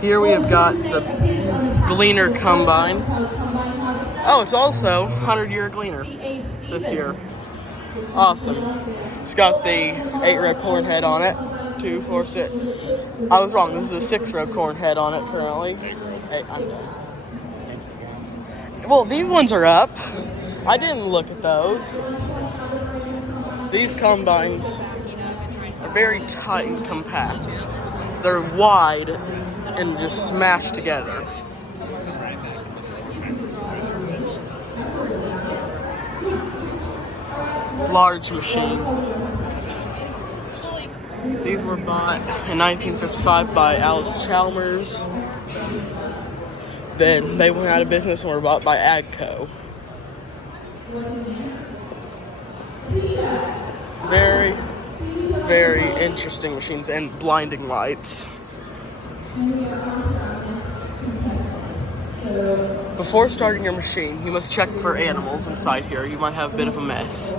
Here we have got the Gleaner combine. Oh, it's also 100-year Gleaner this year. Awesome. It's got the 8-row corn head on it. 2, 4, 6. I was wrong. This is a 6-row corn head on it currently. I'm done. Well, these ones are up. I didn't look at those. These combines are very tight and compact. They're wide and just smashed together. Large machine. These were bought in 1955 by Alice Chalmers. Then they went out of business and were bought by Agco. Very, very interesting machines and blinding lights. Before starting your machine, you must check for animals inside here. You might have a bit of a mess.